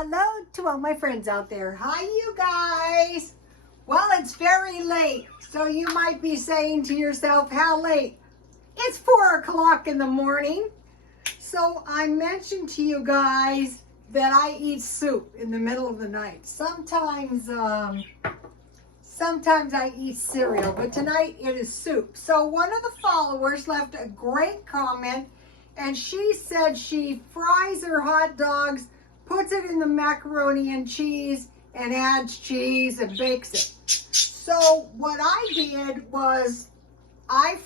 Hello to all my friends out there. Hi, you guys. Well, it's very late, so you might be saying to yourself, how late? It's 4 o'clock in the morning. So I mentioned to you guys that I eat soup in the middle of the night. Sometimes I eat cereal, but tonight it is soup. So one of the followers left a great comment, and she said she fries her hot dogs, puts it in the macaroni and cheese, and adds cheese and bakes it. So what I did was I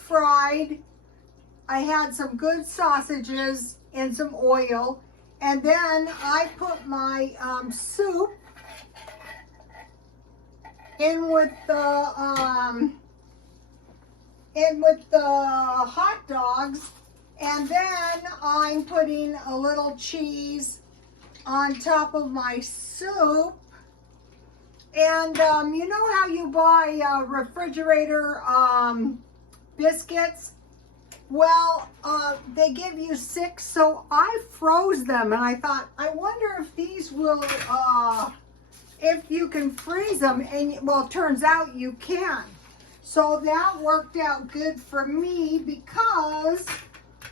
had some good sausages and some oil, and then I put my soup in with the hot dogs, and then I'm putting a little cheese on top of my soup. And you know how you buy refrigerator biscuits? Well, they give you 6, so I froze them, and I thought, I wonder if these will, if you can freeze them, and well, it turns out you can. So that worked out good for me because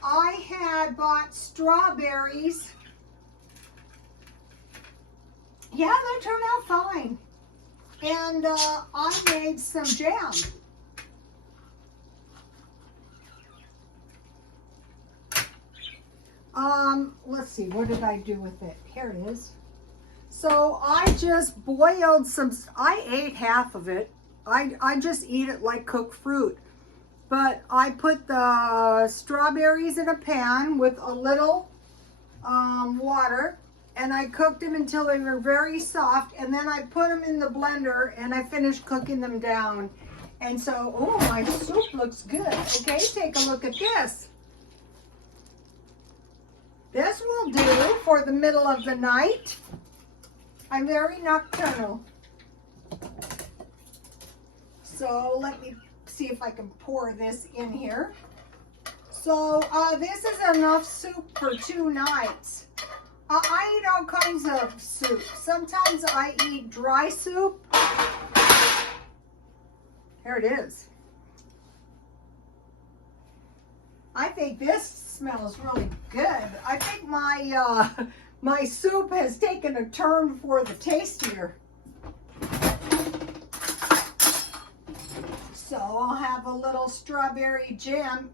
I had bought strawberries. Yeah, they turned out fine. And I made some jam. Let's see, what did I do with it? Here it is. So I just boiled some, I ate half of it. I just eat it like cooked fruit. But I put the strawberries in a pan with a little water, and I cooked them until they were very soft, and then I put them in the blender and I finished cooking them down. And so, oh, my soup looks good. Okay, take a look at this. This will do for the middle of the night. I'm very nocturnal. So let me see if I can pour this in here. So this is enough soup for 2 nights. I eat all kinds of soup. Sometimes I eat dry soup. Here it is. I think this smells really good. I think my my soup has taken a turn for the tastier. So I'll have a little strawberry jam.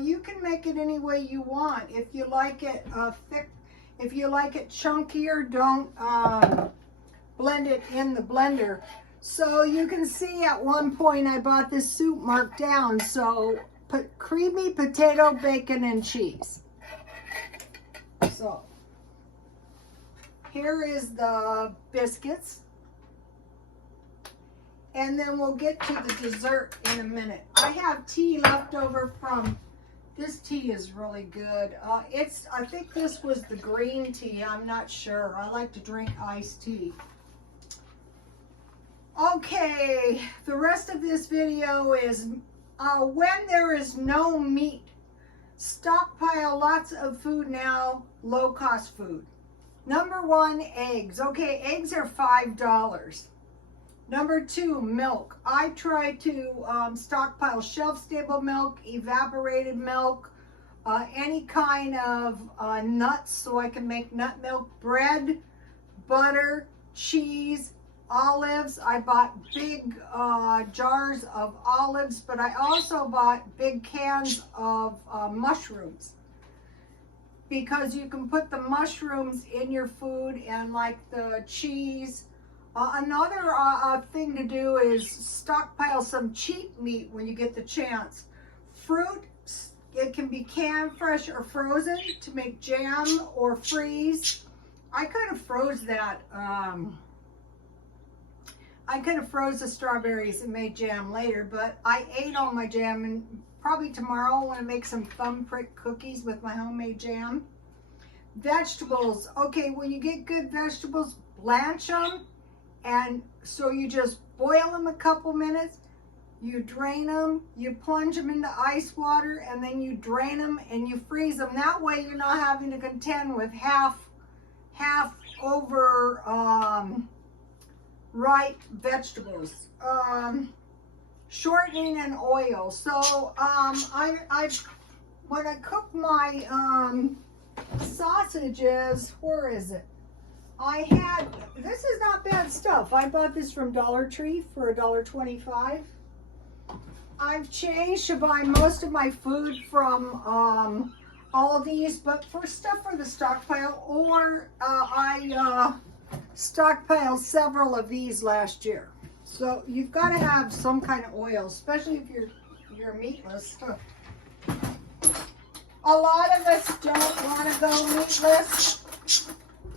You can make it any way you want. If you like it thick, if you like it chunkier, don't blend it in the blender. So you can see at one point I bought this soup marked down. So put creamy potato, bacon, and cheese. So here is the biscuits. And then we'll get to the dessert in a minute. I have tea left over from, this tea is really good. I think this was the green tea, I'm not sure. I like to drink iced tea. Okay, the rest of this video is when there is no meat. Stockpile lots of food now, low cost food. Number 1, eggs. Okay, eggs are $5. Number 2, milk. I try to stockpile shelf-stable milk, evaporated milk, any kind of nuts so I can make nut milk, bread, butter, cheese, olives. I bought big jars of olives, but I also bought big cans of mushrooms, because you can put the mushrooms in your food, and like the cheese. Another thing to do is stockpile some cheap meat when you get the chance. Fruit, it can be canned, fresh, or frozen to make jam or freeze. I could have froze that. I could have froze the strawberries and made jam later, but I ate all my jam, and probably tomorrow I want to make some thumbprint cookies with my homemade jam. Vegetables. Okay, when you get good vegetables, blanch them. And so you just boil them a couple minutes, you drain them, you plunge them into ice water, and then you drain them and you freeze them. That way you're not having to contend with half over ripe vegetables, shortening and oil. So when I cook my sausages, where is it? This is not bad stuff. I bought this from Dollar Tree for $1.25. I've changed to buy most of my food from Aldi's, but for stuff for the stockpile, or I stockpiled several of these last year. So you've got to have some kind of oil, especially if you're meatless. A lot of us don't want to go meatless,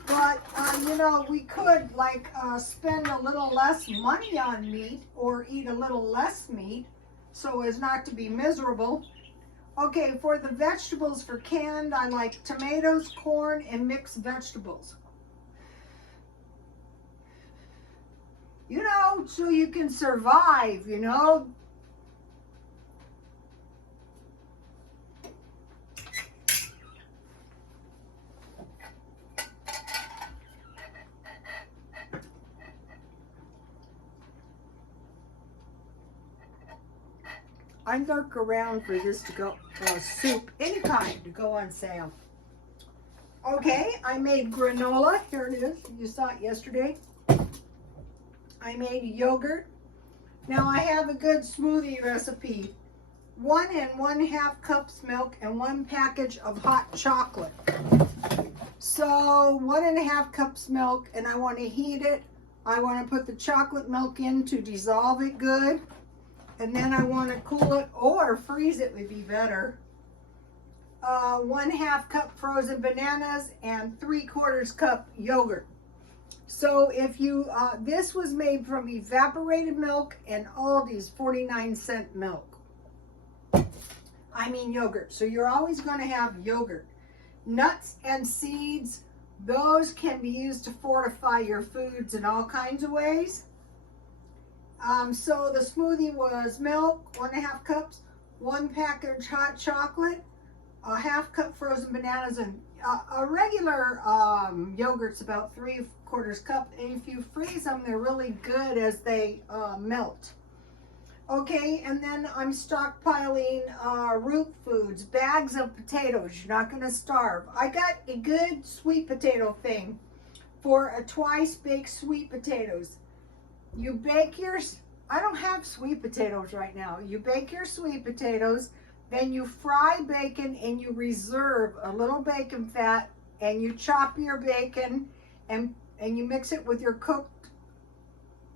but you know, we could like spend a little less money on meat or eat a little less meat so as not to be miserable. Okay, for the vegetables for canned, I like tomatoes, corn, and mixed vegetables. You know, so you can survive, you know. I lurk around for this to go, soup, any kind, to go on sale. Okay, I made granola. Here it is. You saw it yesterday. I made yogurt. Now I have a good smoothie recipe. 1 1/2 cups milk and 1 package of hot chocolate. So 1 1/2 cups milk, and I want to heat it. I want to put the chocolate milk in to dissolve it good. And then I want to cool it, or freeze it would be better. 1/2 cup frozen bananas and 3/4 cup yogurt. So if you, this was made from evaporated milk and Aldi's 49-cent milk. I mean yogurt. So you're always going to have yogurt. Nuts and seeds, those can be used to fortify your foods in all kinds of ways. So the smoothie was milk, 1 1/2 cups, 1 package hot chocolate, a 1/2 cup frozen bananas, and a regular yogurt's about 3/4 cup. And if you freeze them, they're really good as they melt. Okay, and then I'm stockpiling root foods, bags of potatoes. You're not going to starve. I got a good sweet potato thing for a twice baked sweet potatoes. You bake yours. I don't have sweet potatoes right now. You bake your sweet potatoes, then you fry bacon and you reserve a little bacon fat, and you chop your bacon and you mix it with your cooked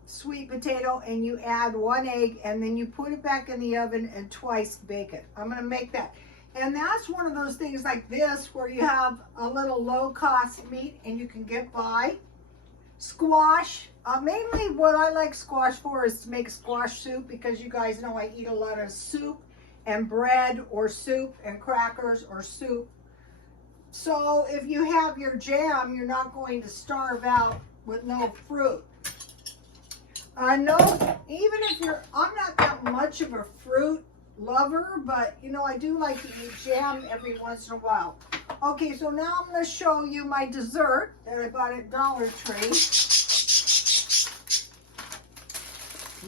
sweet potato, and you add 1 egg, and then you put it back in the oven and twice bake it. I'm going to make that. And that's one of those things like this where you have a little low cost meat and you can get by. Squash. Mainly what I like squash for is to make squash soup, because you guys know I eat a lot of soup and bread, or soup and crackers, or soup. So if you have your jam, you're not going to starve out with no fruit. No, even if I'm not that much of a fruit lover, but you know, I do like to eat jam every once in a while. Okay, so now I'm going to show you my dessert that I bought at Dollar Tree.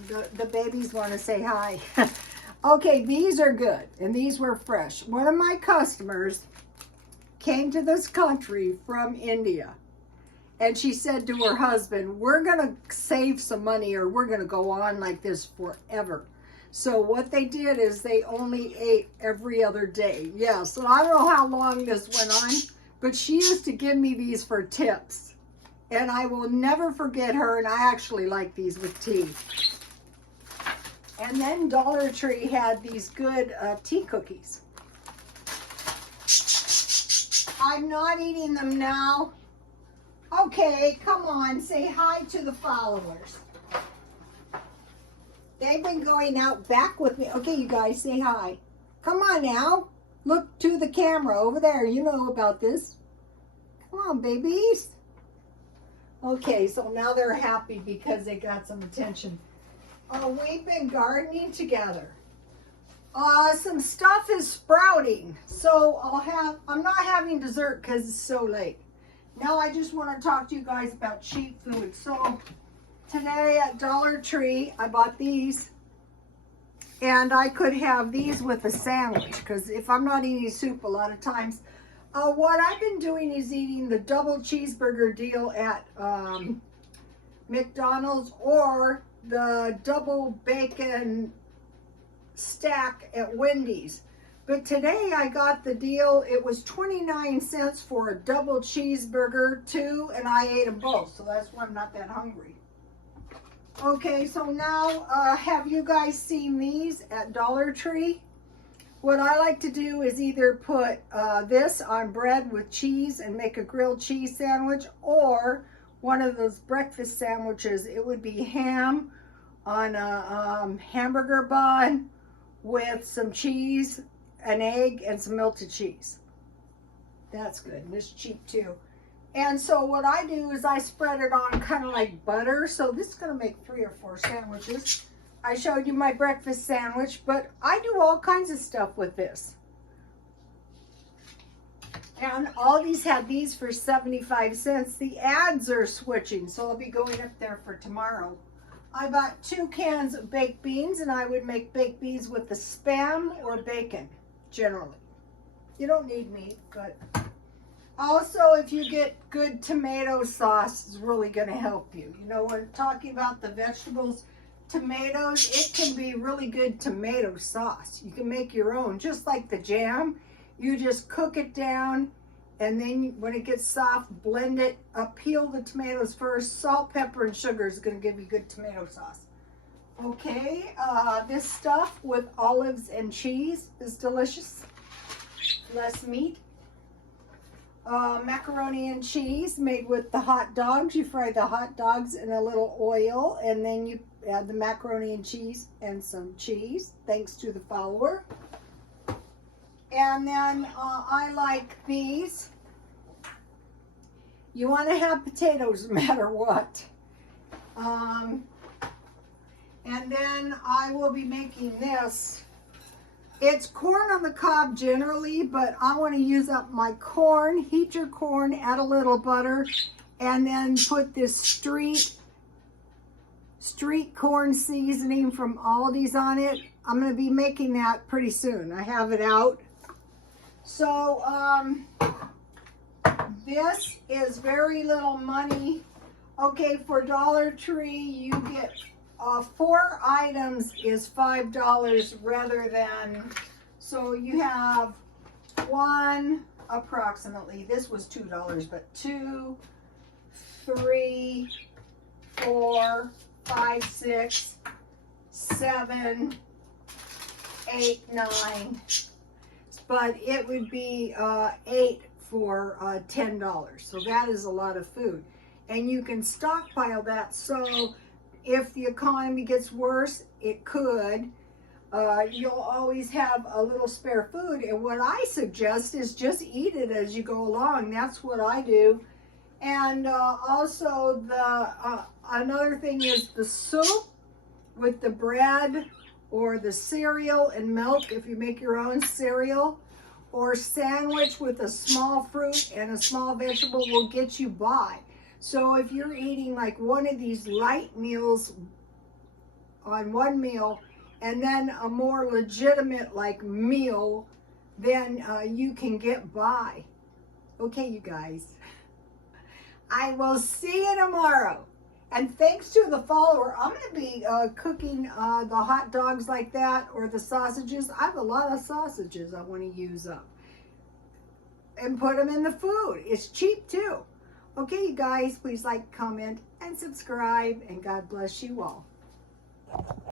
The babies want to say hi. Okay, these are good, and these were fresh. One of my customers came to this country from India, and she said to her husband, we're going to save some money or we're going to go on like this forever. So what they did is they only ate every other day. Yeah, so I don't know how long this went on, but she used to give me these for tips. And I will never forget her, and I actually like these with tea. And then Dollar Tree had these good tea cookies. I'm not eating them now. Okay, come on, say hi to the followers. They've been going out back with me. Okay, you guys, say hi. Come on now. Look to the camera over there. You know about this. Come on, babies. Okay, so now they're happy because they got some attention. We've been gardening together. Some stuff is sprouting. So I'm not having dessert because it's so late. Now I just want to talk to you guys about cheap food. So today at Dollar Tree, I bought these. And I could have these with a sandwich, because if I'm not eating soup a lot of times, what I've been doing is eating the double cheeseburger deal at McDonald's, or the double bacon stack at Wendy's. But today I got the deal. It was 29 cents for a double cheeseburger, two, and I ate them both. So that's why I'm not that hungry. Okay, so now have you guys seen these at Dollar Tree? What I like to do is either put this on bread with cheese and make a grilled cheese sandwich, or one of those breakfast sandwiches. It would be ham on a hamburger bun with some cheese, an egg, and some melted cheese. That's good. And it's cheap too. And so what I do is I spread it on kind of like butter. So this is going to make 3 or 4 sandwiches. I showed you my breakfast sandwich, but I do all kinds of stuff with this. And Aldi's had these for 75 cents. The ads are switching, so I'll be going up there for tomorrow. I bought 2 cans of baked beans, and I would make baked beans with the Spam or bacon, generally. You don't need meat, but... Also, if you get good tomato sauce, it's really going to help you. You know, we're talking about the vegetables, tomatoes, it can be really good tomato sauce. You can make your own, just like the jam. You just cook it down, and then when it gets soft, blend it up, peel the tomatoes first. Salt, pepper, and sugar is going to give you good tomato sauce. Okay, this stuff with olives and cheese is delicious. Less meat. Macaroni and cheese made with the hot dogs. You fry the hot dogs in a little oil, and then you add the macaroni and cheese and some cheese, thanks to the follower. And then I like these. You want to have potatoes no matter what. And then I will be making this. It's corn on the cob generally, but I want to use up my corn. Heat your corn, add a little butter, and then put this street corn seasoning from Aldi's on it. I'm going to be making that pretty soon. I have it out. So this is very little money. Okay, for Dollar Tree, you get 4 items is $5 rather than, so you have 1 approximately, this was $2, but 2, 3, 4, 5, 6, 7, 8, 9, but it would be 8 for $10. So that is a lot of food, and you can stockpile that. So if the economy gets worse, it could. You'll always have a little spare food. And what I suggest is just eat it as you go along. That's what I do. And also another thing is the soup with the bread, or the cereal and milk if you make your own cereal, or sandwich with a small fruit and a small vegetable will get you by. So if you're eating like one of these light meals on one meal, and then a more legitimate like meal, then you can get by. Okay, you guys. I will see you tomorrow. And thanks to the follower, I'm going to be cooking the hot dogs like that, or the sausages. I have a lot of sausages I want to use up. And put them in the food. It's cheap too. Okay, you guys, please like, comment, and subscribe, and God bless you all.